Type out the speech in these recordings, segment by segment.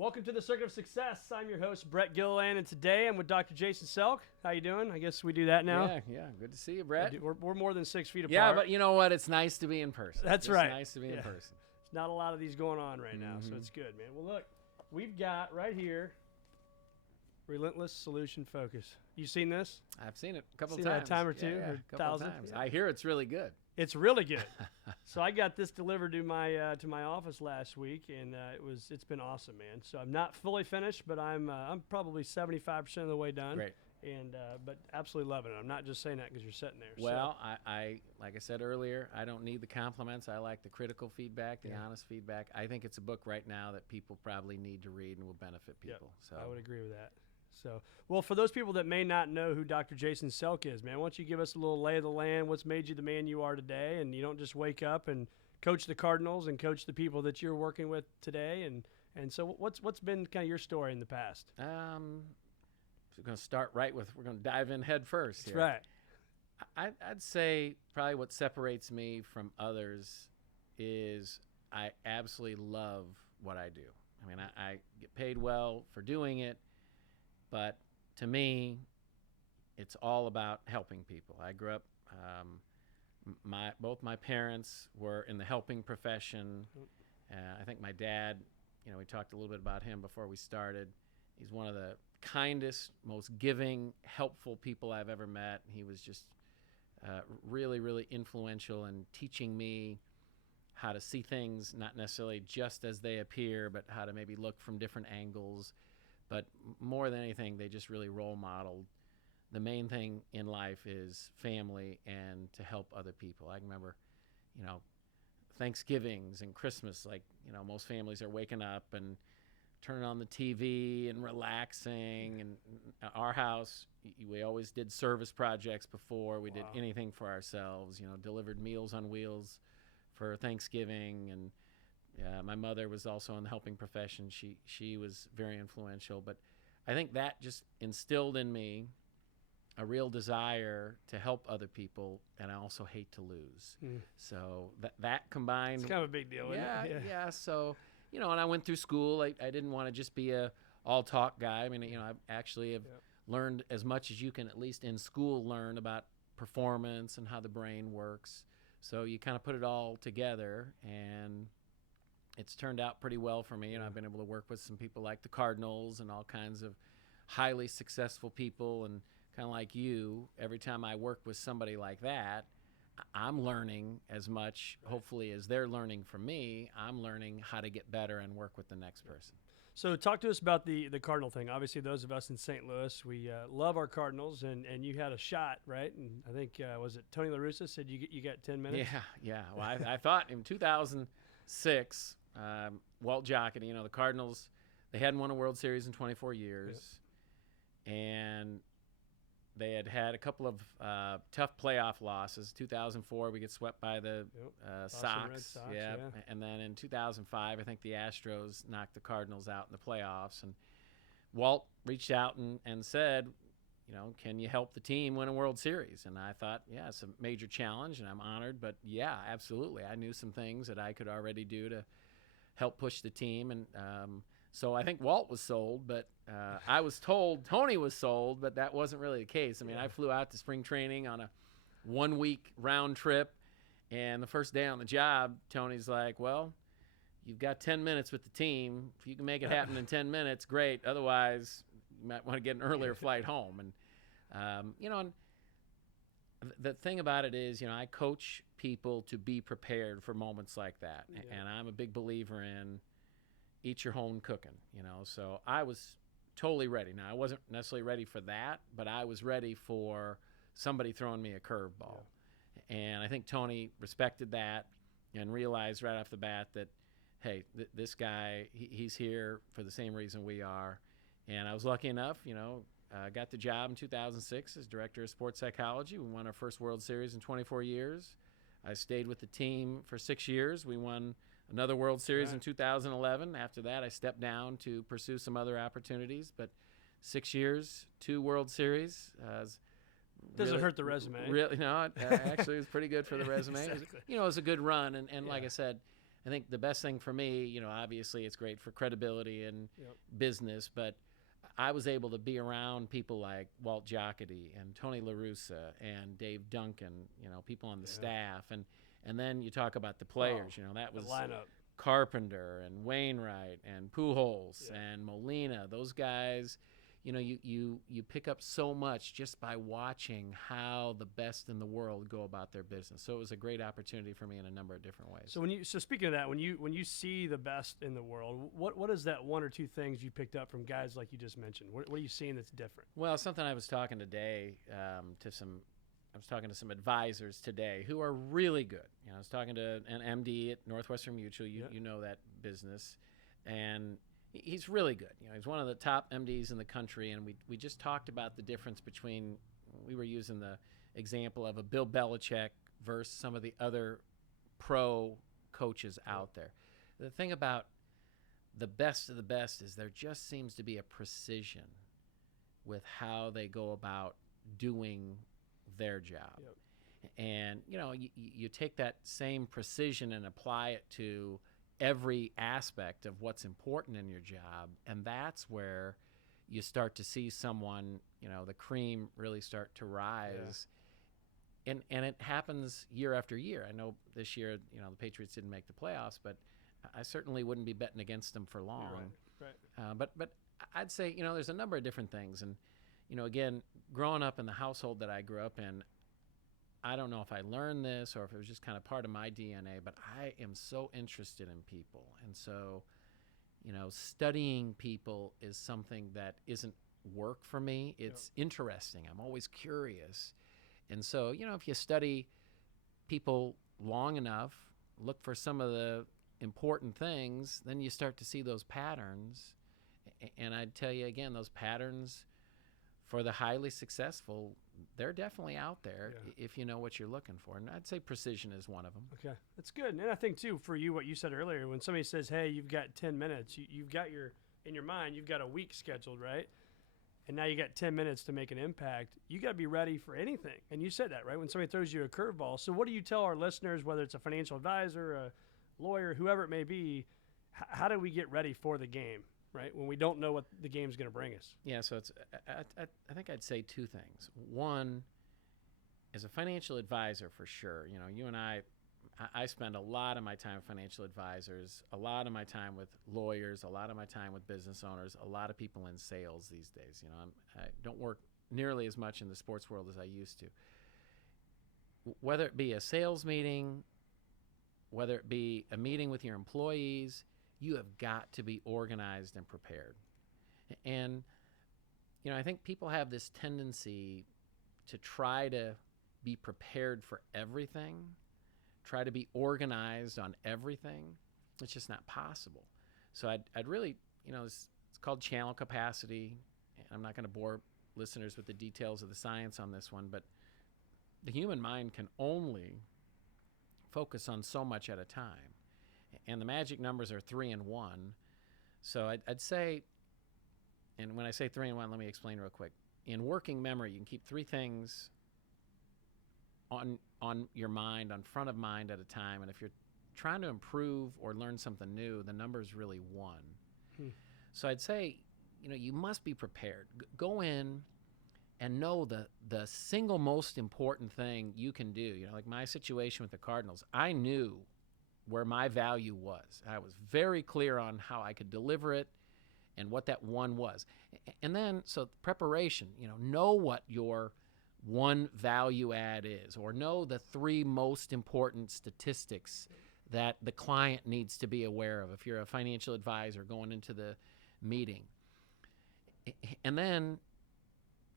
Welcome to the Circuit of Success. I'm your host, Brett Gilliland, and today I'm with Dr. Jason Selk. How you doing? I guess we do that now. Yeah. Good to see you, Brett. We're more than 6 feet apart. Yeah, but you know what? It's nice to be in person. That's It's right. nice to be in person. There's not a lot of these going on right now, so it's good, man. Well, look, we've got right here Relentless Solution Focus. You seen this? I've seen it a couple Seen times. that a time or two? Yeah, Or a couple thousand? times. Yeah. I hear it's really good. It's really good. So I got this delivered to my office last week, and it's been awesome, man. So I'm not fully finished, but I'm probably 75% of the way done. Great. And but absolutely loving it. I'm not just saying that because you're sitting there. Well, I like I said earlier, I don't need the compliments. I like the critical feedback, the honest feedback. I think it's a book right now that people probably need to read and will benefit people. Yep, So I would agree with that. So, well, for those people that may not know who Dr. Jason Selk is, man, why don't you give us a little lay of the land? What's made you the man you are today? And you don't just wake up and coach the Cardinals and coach the people that you're working with today. And so, what's been kind of your story in the past? So we're going to start right with, we're going to dive in head first here. That's right. I'd say probably what separates me from others is I absolutely love what I do. I mean, I get paid well for doing it, but to me, it's all about helping people. I grew up, both my parents were in the helping profession. I think my dad, we talked a little bit about him before we started. He's one of the kindest, most giving, helpful people I've ever met. He was just really, really influential in teaching me how to see things not necessarily just as they appear, but how to maybe look from different angles. But more than anything, they just really role modeled. The main thing in life is family and to help other people. I can remember, Thanksgivings and Christmas, most families are waking up and turning on the TV and relaxing. And our house, we always did service projects before we did anything for ourselves, delivered Meals on Wheels for Thanksgiving. And my mother was also in the helping profession. She was very influential. But I think that just instilled in me a real desire to help other people, and I also hate to lose. So that combined... It's kind of a big deal, isn't it? Yeah. So... and I went through school. I didn't want to just be a all-talk guy. I mean, I actually have learned as much as you can, at least in school, learn about performance and how the brain works. So you kind of put it all together, and it's turned out pretty well for me. And I've been able to work with some people like the Cardinals and all kinds of highly successful people. And kind of like you, every time I work with somebody like that, I'm learning as much, hopefully, as they're learning from me. I'm learning how to get better and work with the next person. So talk to us about the Cardinal thing. Obviously, those of us in St. Louis, we love our Cardinals, and you had a shot, right? And I think, was it Tony La Russa said you got 10 minutes? Yeah. Well, I thought in 2006, Walt Jocketty, the Cardinals, they hadn't won a World Series in 24 years, and they had a couple of tough playoff losses. 2004, we get swept by the Sox. Red Sox. Yeah. And then in 2005, I think the Astros knocked the Cardinals out in the playoffs. And Walt reached out and said, can you help the team win a World Series? And I thought, it's a major challenge, and I'm honored. But, yeah, absolutely. I knew some things that I could already do to help push the team. And so I think Walt was sold, but I was told Tony was sold, but that wasn't really the case. I mean, I flew out to spring training on a 1-week round trip, and the first day on the job, Tony's like, well, you've got 10 minutes with the team. If you can make it happen in 10 minutes, great. Otherwise, you might want to get an earlier flight home. And, and the thing about it is, I coach people to be prepared for moments like that. Yeah. And I'm a big believer in eat your own cooking, So I was totally ready. Now, I wasn't necessarily ready for that, but I was ready for somebody throwing me a curveball. Yeah. And I think Tony respected that and realized right off the bat that, hey, this guy, he's here for the same reason we are. And I was lucky enough, got the job in 2006 as director of sports psychology. We won our first World Series in 24 years. I stayed with the team for 6 years. We won another World Series in 2011. After that, I stepped down to pursue some other opportunities. But 6 years, 2 World Series. Doesn't hurt the resume. Really, no, it actually was pretty good for the resume. Exactly. It was a good run. And like I said, I think the best thing for me, obviously it's great for credibility and business, but I was able to be around people like Walt Giacotti and Tony La Russa and Dave Duncan, people on the staff. And then you talk about the players, that was the lineup. Carpenter and Wainwright and Pujols and Molina. Those guys, you pick up so much just by watching how the best in the world go about their business. So it was a great opportunity for me in a number of different ways. So speaking of that, when you see the best in the world, what is that one or two things you picked up from guys like you just mentioned? What are you seeing that's different? Well, something I was talking today I was talking to some advisors today who are really good. I was talking to an MD at Northwestern Mutual. You know that business, and he's really good. He's one of the top MDs in the country, and we just talked about the difference between, we were using the example of a Bill Belichick versus some of the other pro coaches out there. The thing about the best of the best is there just seems to be a precision with how they go about doing their job. And you take that same precision and apply it to every aspect of what's important in your job, and that's where you start to see someone, the cream really start to rise. And it happens year after year. I know this year, the Patriots didn't make the playoffs, but I certainly wouldn't be betting against them for long. Right. But I'd say, there's a number of different things. And, again, growing up in the household that I grew up in, I don't know if I learned this or if it was just kind of part of my DNA, but I am so interested in people. And so, studying people is something that isn't work for me. It's interesting. I'm always curious. And so, if you study people long enough, look for some of the important things, then you start to see those patterns. And I'd tell you again, those patterns for the highly successful, they're definitely out there if you know what you're looking for. And I'd say precision is one of them. Okay, that's good. And I think, too, for you, what you said earlier, when somebody says, hey, you've got 10 minutes, you've got in your mind, you've got a week scheduled, right? And now you got 10 minutes to make an impact. You got to be ready for anything. And you said that, right? When somebody throws you a curveball. So what do you tell our listeners, whether it's a financial advisor, a lawyer, whoever it may be, how do we get ready for the game, right, when we don't know what the game's going to bring us? Yeah, so I think I'd say two things. One, as a financial advisor, for sure, you and I spend a lot of my time with financial advisors, a lot of my time with lawyers, a lot of my time with business owners, a lot of people in sales these days. I don't work nearly as much in the sports world as I used to. Whether it be a sales meeting, whether it be a meeting with your employees, you have got to be organized and prepared. And, I think people have this tendency to try to be prepared for everything, try to be organized on everything. It's just not possible. So I'd really, it's called channel capacity. I'm not going to bore listeners with the details of the science on this one, but the human mind can only focus on so much at a time. And the magic numbers are 3 and 1. So I'd say, and when I say 3 and 1, let me explain real quick. In working memory, you can keep 3 things on your mind, on front of mind at a time. And if you're trying to improve or learn something new, the number is really 1. So I'd say, you must be prepared. Go in and know the single most important thing you can do. Like my situation with the Cardinals, I knew where my value was. I was very clear on how I could deliver it and what that one was. And then, so preparation, know what your one value add is, or know the 3 most important statistics that the client needs to be aware of if you're a financial advisor going into the meeting. And then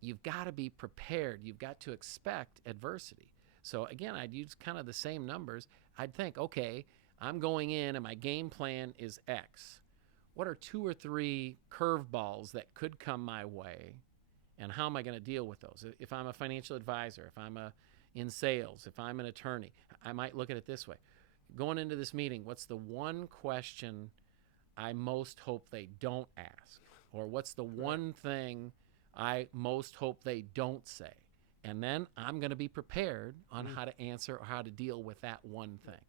you've got to be prepared. You've got to expect adversity. So again, I'd use kind of the same numbers. I'd think, okay, I'm going in and my game plan is X. What are 2 or 3 curveballs that could come my way, and how am I going to deal with those? If I'm a financial advisor, if I'm in sales, if I'm an attorney, I might look at it this way. Going into this meeting, what's the one question I most hope they don't ask? Or what's the one thing I most hope they don't say? And then I'm going to be prepared on how to answer or how to deal with that one thing.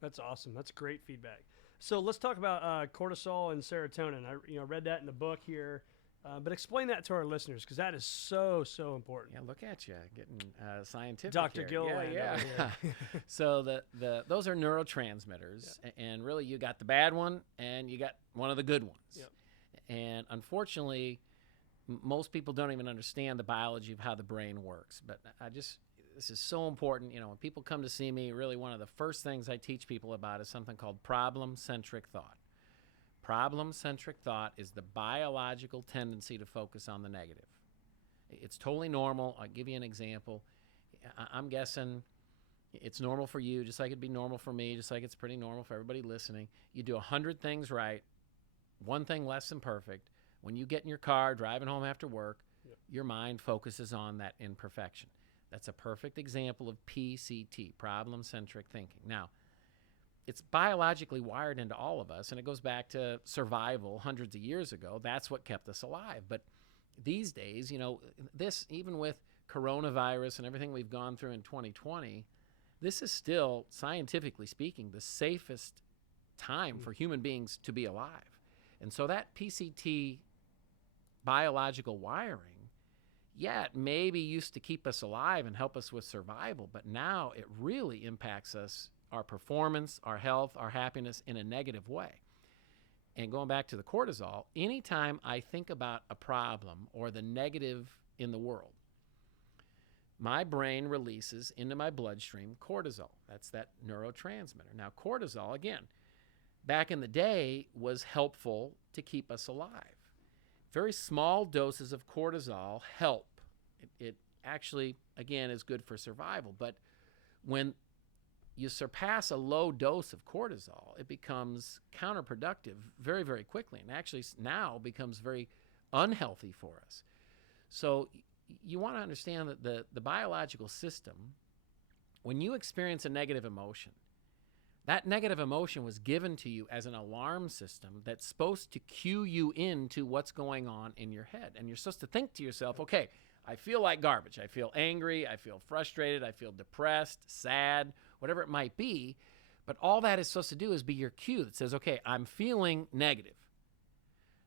That's awesome. That's great feedback. So let's talk about cortisol and serotonin. I read that in the book here, but explain that to our listeners because that is so important. Yeah, look at you getting scientific. Dr. here. Gilliland. Yeah. Over here. So those are neurotransmitters, and really you got the bad one and you got one of the good ones. Yep. And unfortunately, most people don't even understand the biology of how the brain works. But this is so important. When people come to see me, really one of the first things I teach people about is something called problem-centric thought. Problem-centric thought is the biological tendency to focus on the negative. It's totally normal. I'll give you an example. I'm guessing it's normal for you, just like it'd be normal for me, just like it's pretty normal for everybody listening. You do 100 things right, one thing less than perfect. When you get in your car, driving home after work, your mind focuses on that imperfection. That's a perfect example of PCT, problem-centric thinking. Now, it's biologically wired into all of us, and it goes back to survival hundreds of years ago. That's what kept us alive. But these days, this, even with coronavirus and everything we've gone through in 2020, this is still, scientifically speaking, the safest time for human beings to be alive. And so that PCT biological wiring, it maybe used to keep us alive and help us with survival, but now it really impacts us, our performance, our health, our happiness in a negative way. And going back to the cortisol, anytime I think about a problem or the negative in the world, my brain releases into my bloodstream cortisol. That's that neurotransmitter. Now, cortisol, again, back in the day was helpful to keep us alive. Very small doses of cortisol help. It actually, again, is good for survival. But when you surpass a low dose of cortisol, it becomes counterproductive very, very quickly, and actually now becomes very unhealthy for us. So you want to understand that the biological system, when you experience a negative emotion, that negative emotion was given to you as an alarm system that's supposed to cue you into what's going on in your head. And you're supposed to think to yourself, okay, I feel like garbage. I feel angry. I feel frustrated. I feel depressed, sad, whatever it might be. But all that is supposed to do is be your cue that says, okay, I'm feeling negative.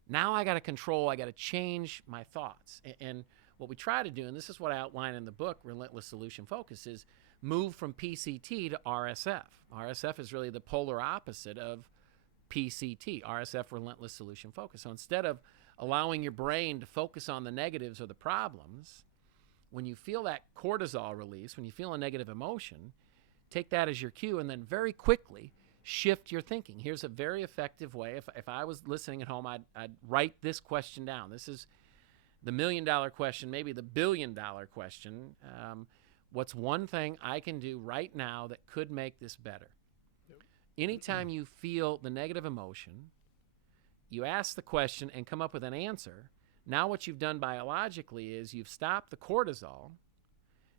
Now I got to control, I got to change my thoughts. And what we try to do, and this is what I outline in the book, Relentless Solution Focus, is move from PCT to RSF. RSF is really the polar opposite of PCT, RSF, Relentless Solution Focus. So instead of allowing your brain to focus on the negatives or the problems, when you feel that cortisol release, when you feel a negative emotion, take that as your cue and then very quickly shift your thinking. Here's a very effective way. If I was listening at home, I'd write this question down. This is the $1 million question, maybe the $1 billion question. What's one thing I can do right now that could make this better? Anytime you feel the negative emotion, you ask the question and come up with an answer. Now what you've done biologically is you've stopped the cortisol,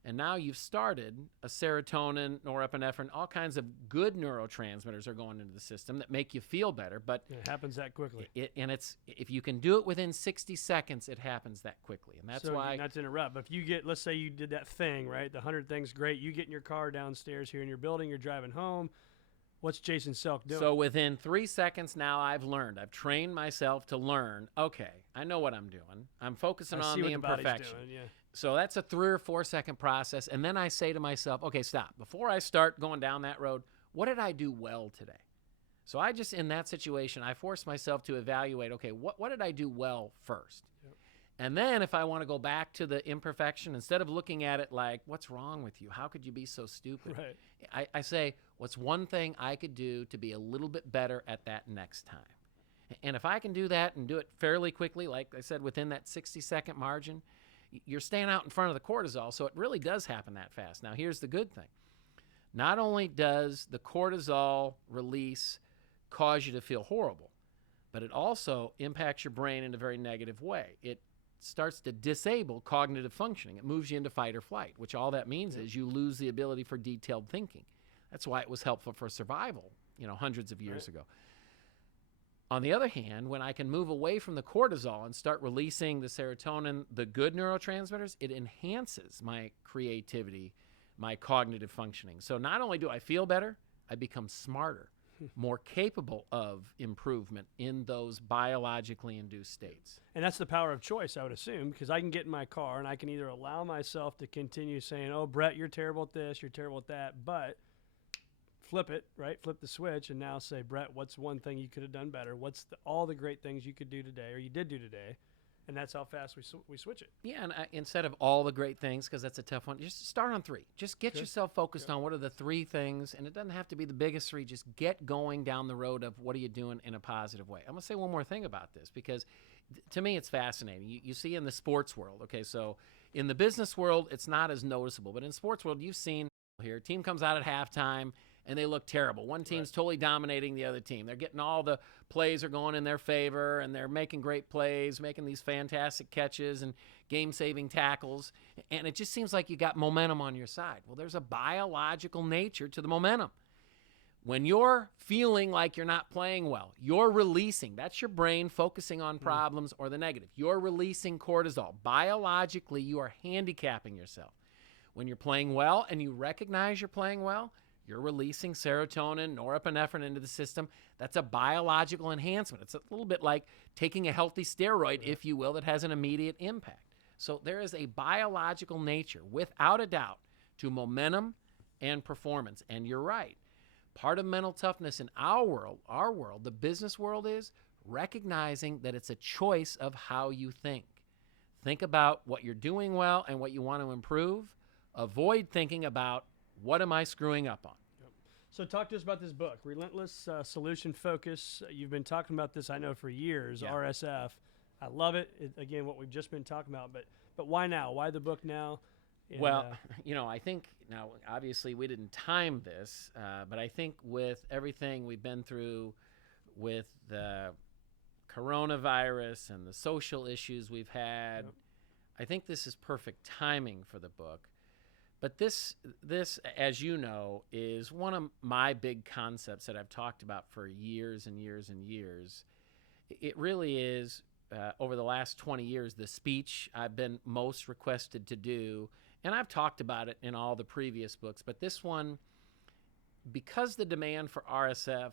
and now you've started a serotonin, norepinephrine, all kinds of good neurotransmitters are going into the system that make you feel better. But it happens that quickly. If you can do it within 60 seconds, it happens that quickly. And that's why. Not to interrupt, but if you get, let's say you did that thing, right? The 100 things, great. You get in your car downstairs here in your building, you're driving home. What's Jason Selk doing? So within 3 seconds now I've trained myself to learn, okay, I know what I'm doing. I'm focusing on the imperfection. Doing, yeah. So that's a 3 or 4 second process. And then I say to myself, okay, stop. Before I start going down that road, what did I do well today? So I just, in that situation, I force myself to evaluate, okay, what did I do well first? Yep. And then if I want to go back to the imperfection, instead of looking at it like, what's wrong with you? How could you be so stupid? Right. I say, what's one thing I could do to be a little bit better at that next time? And if I can do that and do it fairly quickly, like I said, within that 60-second margin, you're staying out in front of the cortisol, so it really does happen that fast. Now, here's the good thing. Not only does the cortisol release cause you to feel horrible, but it also impacts your brain in a very negative way. It starts to disable cognitive functioning. It moves you into fight or flight, which all that means is you lose the ability for detailed thinking. That's why it was helpful for survival, hundreds of years ago. On the other hand, when I can move away from the cortisol and start releasing the serotonin, the good neurotransmitters, it enhances my creativity, my cognitive functioning. So not only do I feel better, I become smarter, more capable of improvement in those biologically induced states. And that's the power of choice, I would assume, because I can get in my car and I can either allow myself to continue saying, oh, Brett, you're terrible at this, you're terrible at that, but flip it, right? Flip the switch and now say, Brett, what's one thing you could have done better? What's all the great things you could do today or you did do today? And that's how fast we switch it. Yeah, and instead of all the great things, because that's a tough one, just start on 3. Just get yourself focused on what are the 3 things, and it doesn't have to be the biggest 3. Just get going down the road of what are you doing in a positive way. I'm going to say one more thing about this, because to me it's fascinating. You see in the sports world, okay, so in the business world, it's not as noticeable, but in sports world, you've seen here, team comes out at halftime, and they look terrible. One team's totally dominating the other team. They're getting all the plays are going in their favor, and they're making great plays, making these fantastic catches and game-saving tackles, and it just seems like you got momentum on your side. Well, there's a biological nature to the momentum. When you're feeling like you're not playing well, you're releasing. That's your brain focusing on problems or the negative. You're releasing cortisol. Biologically, you are handicapping yourself. When you're playing well and you recognize you're playing well, you're releasing serotonin, norepinephrine into the system. That's a biological enhancement. It's a little bit like taking a healthy steroid, if you will, that has an immediate impact. So there is a biological nature, without a doubt, to momentum and performance. And you're right. Part of mental toughness in our world, the business world, is recognizing that it's a choice of how you think. Think about what you're doing well and what you want to improve. Avoid thinking about what am I screwing up on? So talk to us about this book, Relentless, Solution Focus. You've been talking about this, I know, for years, RSF. I love it. Again, what we've just been talking about, but why now? Why the book now? And, well, I think now, obviously, we didn't time this, but I think with everything we've been through with the coronavirus and the social issues we've had, I think this is perfect timing for the book. But this, as you know, is one of my big concepts that I've talked about for years and years and years. It really is, over the last 20 years, the speech I've been most requested to do. And I've talked about it in all the previous books. But this one, because the demand for RSF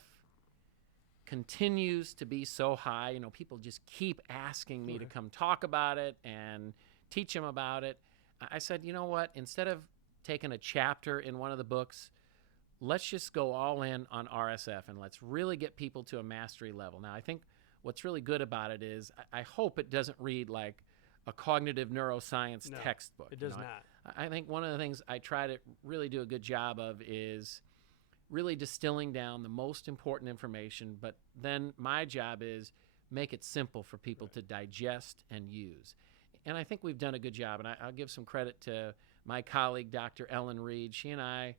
continues to be so high, people just keep asking me to come talk about it and teach them about it. I said, you know what, instead of taking a chapter in one of the books, let's just go all in on RSF and let's really get people to a mastery level. Now, I think what's really good about it is I hope it doesn't read like a cognitive neuroscience textbook. It does not. I think one of the things I try to really do a good job of is really distilling down the most important information, but then my job is make it simple for people to digest and use. And I think we've done a good job, and I'll give some credit to my colleague, Dr. Ellen Reed. She and I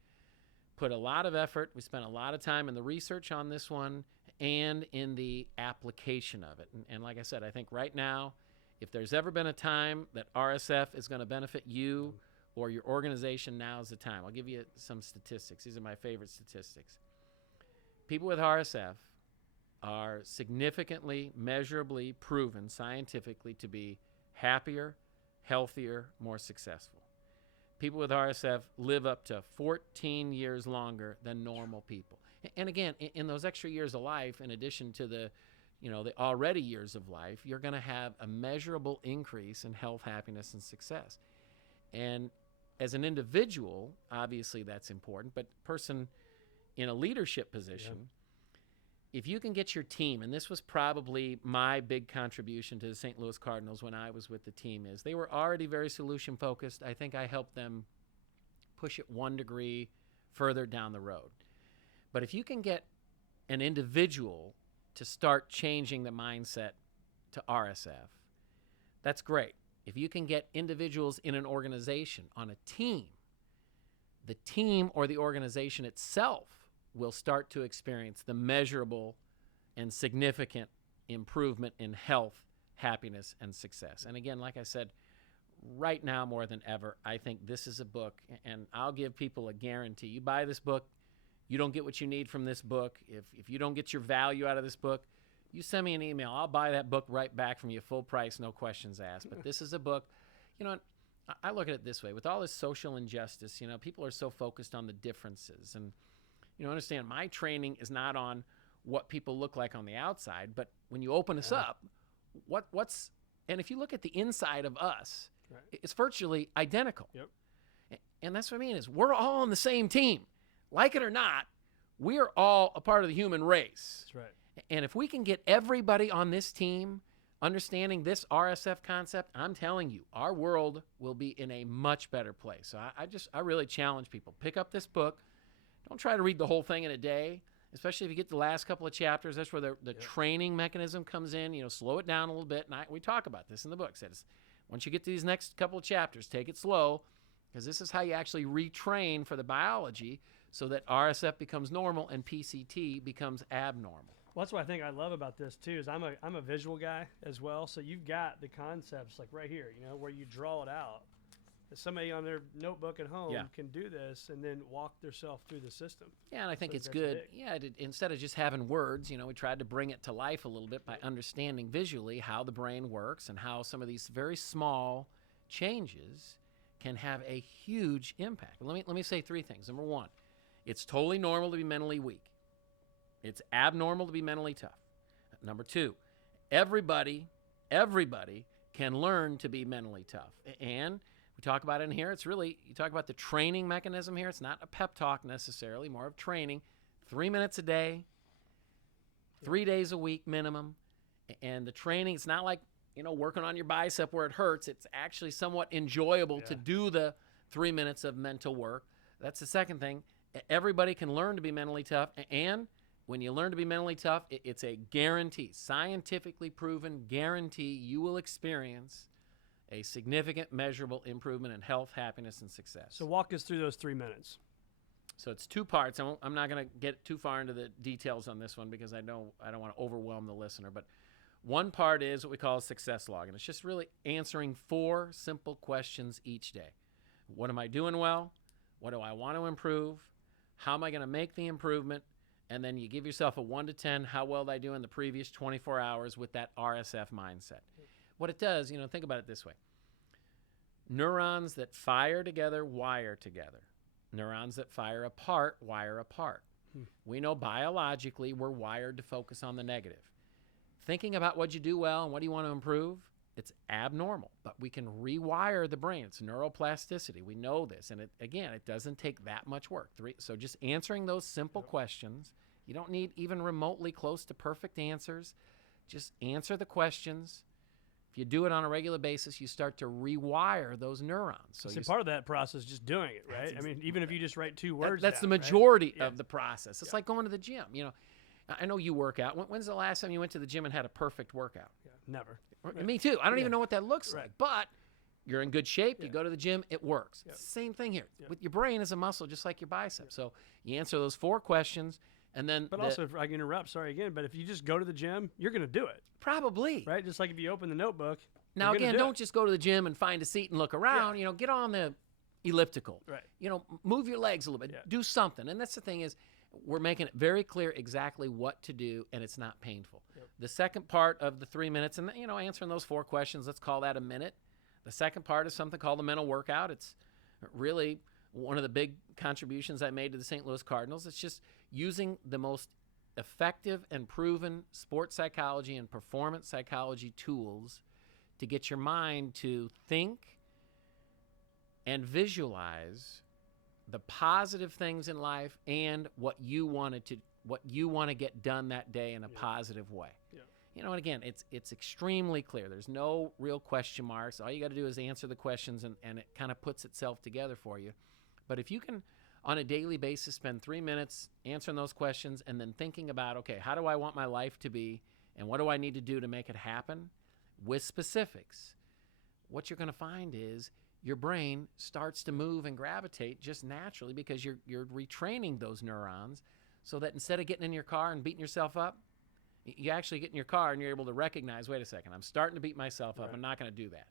put a lot of effort. We spent a lot of time in the research on this one and in the application of it. And like I said, I think right now, if there's ever been a time that RSF is going to benefit you or your organization, now's the time. I'll give you some statistics. These are my favorite statistics. People with RSF are significantly, measurably proven scientifically to be happier, healthier, more successful. People with RSF live up to 14 years longer than normal people. And again, in those extra years of life, in addition to the already years of life, you're going to have a measurable increase in health, happiness, and success. And as an individual, obviously that's important, but person in a leadership position, if you can get your team, and this was probably my big contribution to the St. Louis Cardinals when I was with the team, is they were already very solution focused. I think I helped them push it 1 degree further down the road. But if you can get an individual to start changing the mindset to RSF, that's great. If you can get individuals in an organization on a team, the team or the organization itself will start to experience the measurable and significant improvement in health, happiness, and success. And again, like I said, right now more than ever, I think this is a book, and I'll give people a guarantee. You buy this book, you don't get what you need from this book. If you don't get your value out of this book, you send me an email. I'll buy that book right back from you, full price, no questions asked. But this is a book, I look at it this way. With all this social injustice, people are so focused on the differences. And, Understand my training is not on what people look like on the outside, but when you open us up, and if you look at the inside of us, it's virtually identical. Yep. And that's what I mean is we're all on the same team. Like it or not, we are all a part of the human race. That's right. And if we can get everybody on this team understanding this RSF concept, I'm telling you, our world will be in a much better place. So I really challenge people. Pick up this book. Don't try to read the whole thing in a day, especially if you get the last couple of chapters. That's where the training mechanism comes in. Slow it down a little bit. And we talk about this in the book. Says once you get to these next couple of chapters, take it slow, because this is how you actually retrain for the biology so that RSF becomes normal and PCT becomes abnormal. Well, that's what I think I love about this too. Is I'm a visual guy as well. So you've got the concepts like right here, where you draw it out. Somebody on their notebook at home can do this and then walk themselves through the system. Yeah, and I think it's good. Big. Yeah, instead of just having words, we tried to bring it to life a little bit by understanding visually how the brain works and how some of these very small changes can have a huge impact. Let me say three things. Number one, it's totally normal to be mentally weak. It's abnormal to be mentally tough. Number two, everybody can learn to be mentally tough. And we talk about it in here. It's really, you talk about the training mechanism here. It's not a pep talk necessarily, more of training. 3 minutes a day, 3 days a week minimum. And the training, it's not like, working on your bicep where it hurts. It's actually somewhat enjoyable to do the 3 minutes of mental work. That's the second thing. Everybody can learn to be mentally tough. And when you learn to be mentally tough, it's a guarantee, scientifically proven guarantee you will experience a significant, measurable improvement in health, happiness, and success. So walk us through those 3 minutes. So it's two parts. I'm not going to get too far into the details on this one because I don't want to overwhelm the listener. But one part is what we call a success log, and it's just really answering 4 simple questions each day. What am I doing well? What do I want to improve? How am I going to make the improvement? And then you give yourself a 1 to 10, how well did I do in the previous 24 hours with that RSF mindset. What it does, think about it this way. Neurons that fire together wire together. Neurons that fire apart wire apart. We know biologically we're wired to focus on the negative. Thinking about what you do well and what do you want to improve, it's abnormal, but we can rewire the brain. It's neuroplasticity. We know this. And it doesn't take that much work. So just answering those simple questions. You don't need even remotely close to perfect answers. Just answer the questions. If you do it on a regular basis, you start to rewire those neurons. So part of that process is just doing it, right? I mean, even if you just write 2 words that's down, the majority right? of the process. It's like going to the gym. I know you work out. When's the last time you went to the gym and had a perfect workout? Yeah, never. Right. Me too. I don't even know what that looks like. But you're in good shape. You go to the gym. It works. It's the same thing here. With your brain as a muscle, just like your bicep. So you answer those 4 questions, and then. But also, if I can interrupt, sorry again, but if you just go to the gym, you're going to do it. Probably. Right? Just like if you open the notebook. Now, again, don't just go to the gym and find a seat and look around. Get on the elliptical. Right. Move your legs a little bit. Do something. And that's the thing is, we're making it very clear exactly what to do, and it's not painful. Yep. The second part of the 3 minutes, and answering those 4 questions, let's call that a minute. The second part is something called the mental workout. It's really one of the big contributions I made to the St. Louis Cardinals. It's just using the most effective and proven sports psychology and performance psychology tools to get your mind to think and visualize the positive things in life and what you want to get done that day in a positive way. Yeah. And again, it's extremely clear. There's no real question marks. All you got to do is answer the questions, and it kind of puts itself together for you. But if you can, on a daily basis, spend 3 minutes answering those questions and then thinking about, okay, how do I want my life to be, and what do I need to do to make it happen with specifics, what you're going to find is your brain starts to move and gravitate just naturally because you're retraining those neurons so that instead of getting in your car and beating yourself up, you actually get in your car and you're able to recognize, wait a second, I'm starting to beat myself up. Right. I'm not going to do that.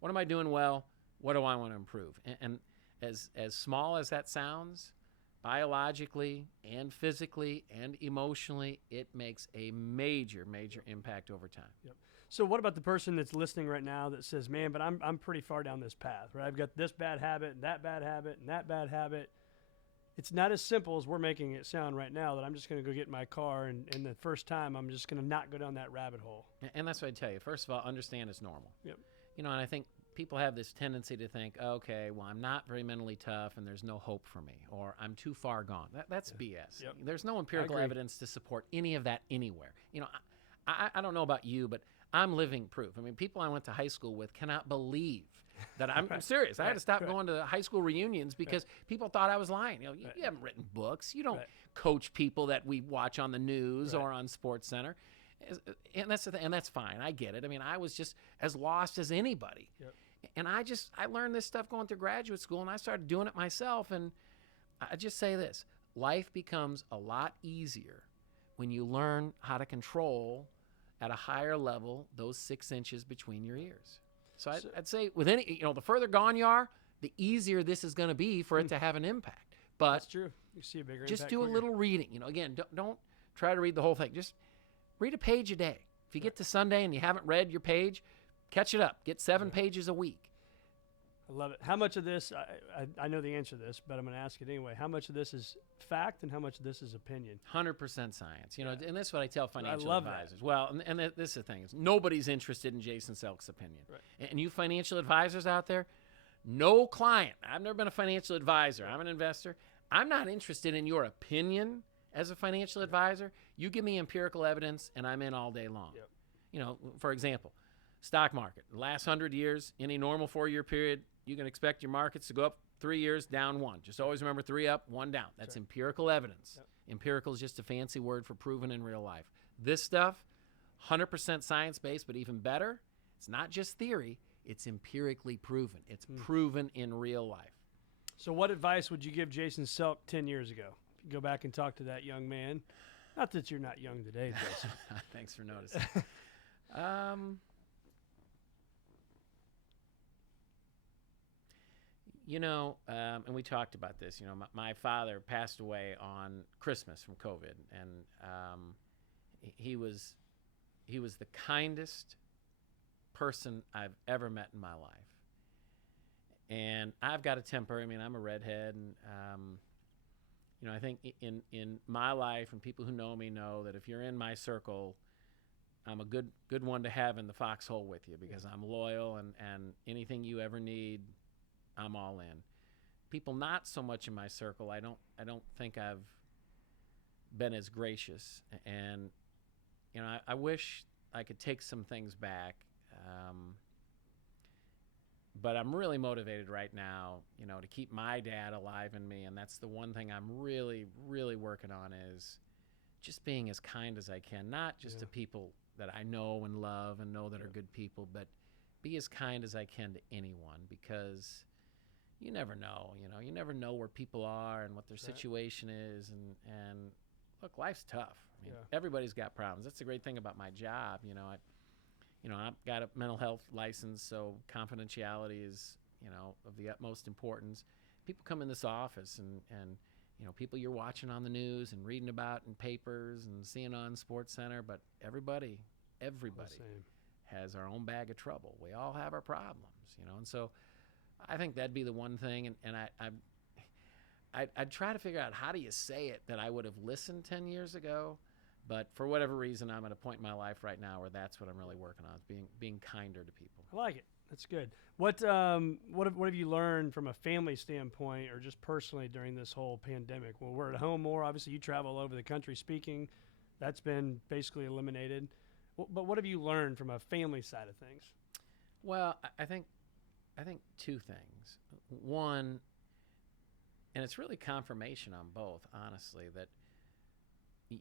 What am I doing well? What do I want to improve? And as small as that sounds, biologically and physically and emotionally, it makes a major, major impact over time. Yep. So what about the person that's listening right now that says, man, but I'm pretty far down this path, right? I've got this bad habit and that bad habit and that bad habit. it's not as simple as we're making it sound right now, that I'm just going to go get in my car and the first time I'm just going to not go down that rabbit hole. And that's what I tell you. First of all, understand it's normal. Yep. You know, and I think people have this tendency to think, okay, well, I'm not very mentally tough and there's no hope for me, or I'm too far gone. That's BS. Yep. There's no empirical evidence to support any of that anywhere. You know, I don't know about you, but I'm living proof. I mean, people I went to high school with cannot believe that I'm serious. I had to stop going to high school reunions because people thought I was lying. You know, you haven't written books. You don't coach people that we watch on the news or on Sports Center. And that's the thing, and that's fine. I get it. I mean, I was just as lost as anybody. Yep. And I learned this stuff going through graduate school, and I started doing it myself. And I just say this: life becomes a lot easier when you learn how to control at a higher level those 6 inches between your ears. So I'd say with any, you know, the further gone you are, the easier this is going to be for it to have an impact. But that's true. You see a bigger just impact do quicker. a little reading. You know, again, don't try to read the whole thing. Just read a page a day. If you get to Sunday and you haven't read your page, catch it up. Get 7 pages a week. I love it. How much of this, I know the answer to this, but I'm going to ask it anyway. How much of this is fact and how much of this is opinion? 100% science. You know, and that's what I tell financial love advisors. Well, and this is the thing. Is nobody's interested in Jason Selk's opinion. Right. And you financial advisors out there, no client. I've never been a financial advisor. I'm an investor. I'm not interested in your opinion as a financial advisor. You give me empirical evidence, and I'm in all day long. Yep. You know, for example, stock market. The last 100 years, any normal 4-year period, you can expect your markets to go up 3 years, down 1. Just always remember 3 up, 1 down. That's empirical evidence. Yep. Empirical is just a fancy word for proven in real life. This stuff, 100% science-based, but even better, it's not just theory, it's empirically proven. It's proven in real life. So what advice would you give Jason Selk 10 years ago? If you go back and talk to that young man. Not that you're not young today, Jason. Thanks for noticing. You know, and we talked about this. You know, my father passed away on Christmas from COVID, and he was the kindest person I've ever met in my life. And I've got a temper. I mean, I'm a redhead, and you know, I think in my life, and people who know me know that if you're in my circle, I'm a good one to have in the foxhole with you, because I'm loyal, and anything you ever need, I'm all in. People not so much in my circle, I don't think I've been as gracious. And you know, I wish I could take some things back. But I'm really motivated right now, you know, to keep my dad alive in me, and that's the one thing I'm really, really working on, is just being as kind as I can, not just to people that I know and love and know that are good people, but be as kind as I can to anyone, because you never know, you never know where people are and what their situation is, and look, life's tough. I mean, everybody's got problems. That's the great thing about my job. I've got a mental health license, so confidentiality is, of the utmost importance. People come in this office and people you're watching on the news and reading about in papers and seeing on Sports Center, but everybody has our own bag of trouble. We all have our problems, and so I think that'd be the one thing, and I'd try to figure out, how do you say it that I would have listened 10 years ago, but for whatever reason, I'm at a point in my life right now where that's what I'm really working on, is being kinder to people. I like it. That's good. What have you learned from a family standpoint, or just personally, during this whole pandemic? Well, we're at home more. Obviously, you travel all over the country speaking. That's been basically eliminated. But what have you learned from a family side of things? Well, I think two things. One, and it's really confirmation on both, honestly, that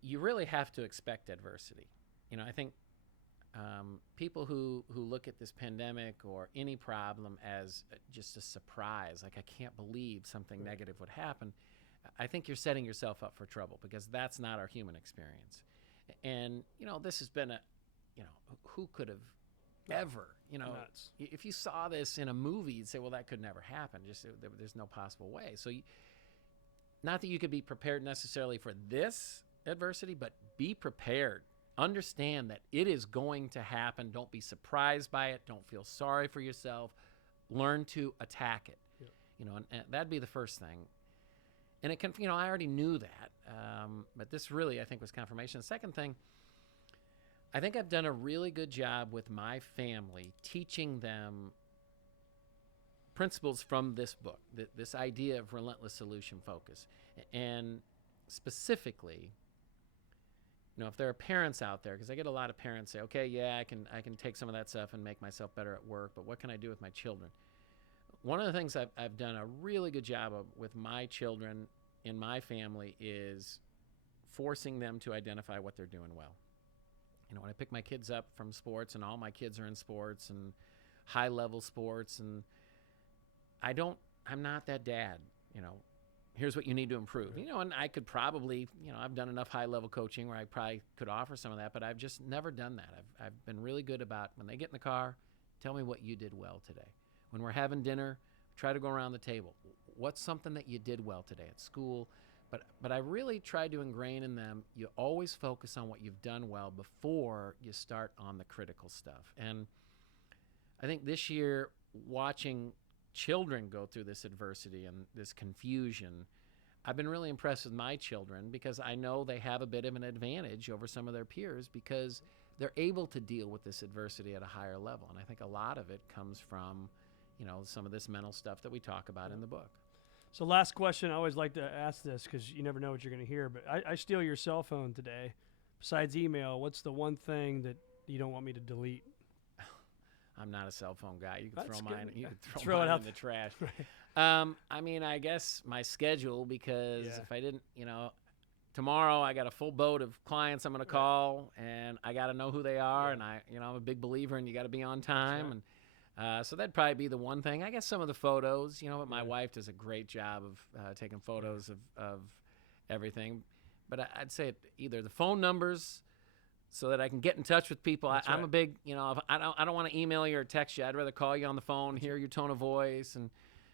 you really have to expect adversity. I think people who look at this pandemic or any problem as just a surprise, like, I can't believe something negative would happen, I think you're setting yourself up for trouble, because that's not our human experience. And, this has been who could have ever, Nuts. If you saw this in a movie, you'd say, well, that could never happen. Just there's no possible way. So not that you could be prepared necessarily for this adversity, but be prepared. Understand that it is going to happen. Don't be surprised by it. Don't feel sorry for yourself. Learn to attack it. Yeah. And that'd be the first thing. And it can, I already knew that, but this really, I think, was confirmation. The second thing, I think I've done a really good job with my family teaching them principles from this book, this idea of relentless solution focus. And specifically, if there are parents out there, because I get a lot of parents say, okay, yeah, I can take some of that stuff and make myself better at work, but what can I do with my children? One of the things I've done a really good job of with my children in my family is forcing them to identify what they're doing well. When I pick my kids up from sports, and all my kids are in sports and high-level sports, and I'm not that dad, here's what you need to improve. And I could probably, I've done enough high-level coaching where I probably could offer some of that, but I've just never done that. I've been really good about, when they get in the car, tell me what you did well today. When we're having dinner, try to go around the table. What's something that you did well today at school? But I really tried to ingrain in them, you always focus on what you've done well before you start on the critical stuff. And I think this year, watching children go through this adversity and this confusion, I've been really impressed with my children, because I know they have a bit of an advantage over some of their peers because they're able to deal with this adversity at a higher level. And I think a lot of it comes from, some of this mental stuff that we talk about in the book. So last question, I always like to ask this because you never know what you're going to hear, but I steal your cell phone today. Besides email, what's the one thing that you don't want me to delete? I'm not a cell phone guy. You can That's throw good. mine. You Yeah. can Throw throw it mine out in the trash. Right. I guess my schedule, because Yeah. if I didn't, tomorrow I got a full boat of clients I'm going to call, and I got to know who they are, and I'm a big believer in you got to be on time, and so that'd probably be the one thing. I guess some of the photos, but my wife does a great job of taking photos of everything. But I'd say either the phone numbers, so that I can get in touch with people. I'm a big, if I don't want to email you or text you. I'd rather call you on the phone, hear your tone of voice, and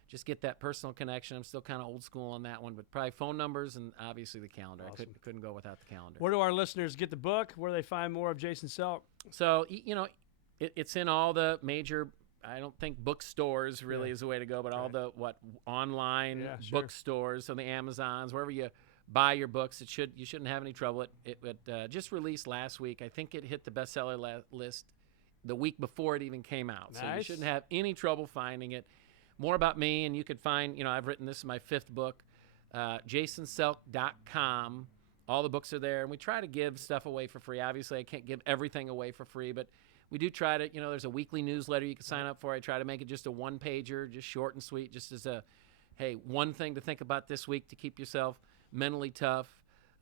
just get that personal connection. I'm still kind of old school on that one, but probably phone numbers and obviously the calendar. Awesome. I couldn't go without the calendar. Where do our listeners get the book? Where do they find more of Jason Selk? So, it's in all the major, I don't think bookstores really is the way to go, but all the online bookstores, so the Amazons, wherever you buy your books, you shouldn't have any trouble. It just released last week. I think it hit the bestseller list the week before it even came out. Nice. So you shouldn't have any trouble finding it. More about me, and you could find, I've written, this is my 5th book, jasonselk.com. All the books are there, and we try to give stuff away for free. Obviously, I can't give everything away for free, but we do try to, there's a weekly newsletter you can sign up for. I try to make it just a one-pager, just short and sweet, just as one thing to think about this week to keep yourself mentally tough.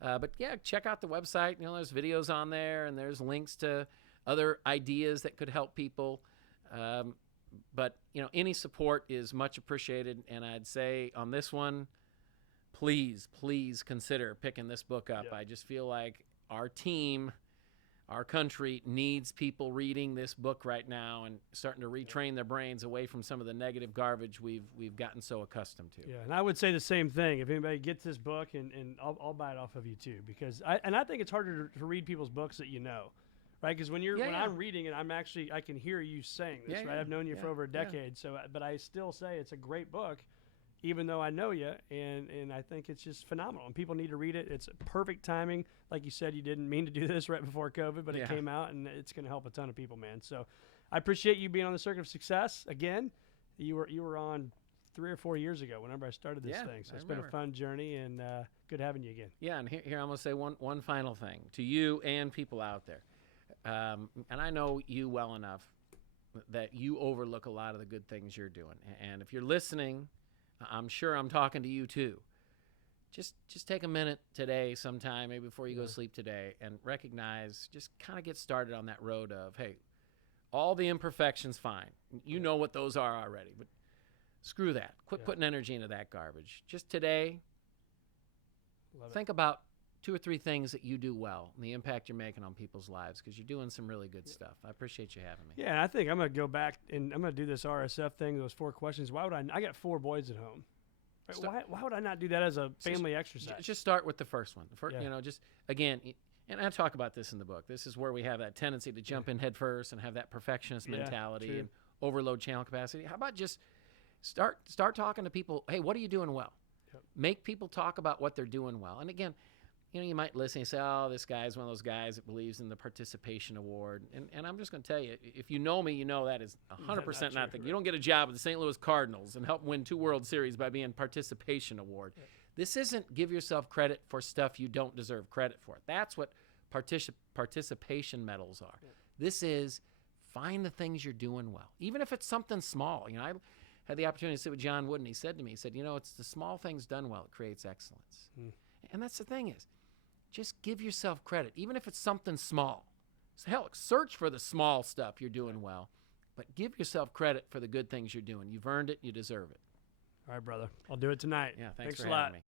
But yeah, check out the website. There's videos on there, and there's links to other ideas that could help people. But any support is much appreciated. And I'd say on this one, please consider picking this book up. I just feel like our team, our country needs people reading this book right now and starting to retrain their brains away from some of the negative garbage we've gotten so accustomed to. Yeah, and I would say the same thing. If anybody gets this book, and I'll buy it off of you too, because I think it's harder to read people's books that right? Because when I'm reading it, I can hear you saying this, right? I've known you for over a decade, so but I still say it's a great book, even though I know you, and I think it's just phenomenal, and people need to read it. It's perfect timing. Like you said, you didn't mean to do this right before COVID, but it came out, and it's going to help a ton of people, man. So I appreciate you being on the Circuit of Success again. You were on 3 or 4 years ago whenever I started this thing, so it's been a fun journey, and good having you again. Yeah, and here I'm going to say one final thing to you and people out there. And I know you well enough that you overlook a lot of the good things you're doing. And if you're listening, I'm sure I'm talking to you too. Just take a minute today sometime, maybe before you go to sleep today, and recognize, just kind of get started on that road of, hey, all the imperfections, fine. You know what those are already, but screw that. Quit putting energy into that garbage. Just today, think about 2 or 3 things that you do well and the impact you're making on people's lives, because you're doing some really good stuff. I appreciate you having me. Yeah, and I think I'm going to go back and I'm going to do this RSF thing, those 4 questions. Why would I got 4 boys at home. Right? Why would I not do that as a family exercise? Just start with the first one. Just, again, and I talk about this in the book. This is where we have that tendency to jump in head first and have that perfectionist mentality and overload channel capacity. How about just start talking to people, hey, what are you doing well? Make people talk about what they're doing well. And again, you might listen and say, oh, this guy's one of those guys that believes in the participation award. And I'm just going to tell you, if you know me, you know that is 100% not the thing. You don't get a job with the St. Louis Cardinals and help win 2 World Series by being participation award. Yeah. This isn't give yourself credit for stuff you don't deserve credit for. That's what participation medals are. Yeah. This is find the things you're doing well, even if it's something small. I had the opportunity to sit with John Wooden. He said to me, it's the small things done well that creates excellence. And that's the thing is, just give yourself credit, even if it's something small. So hell, search for the small stuff you're doing well, but give yourself credit for the good things you're doing. You've earned it. You deserve it. All right, brother. I'll do it tonight. Yeah, thanks for a lot. having me.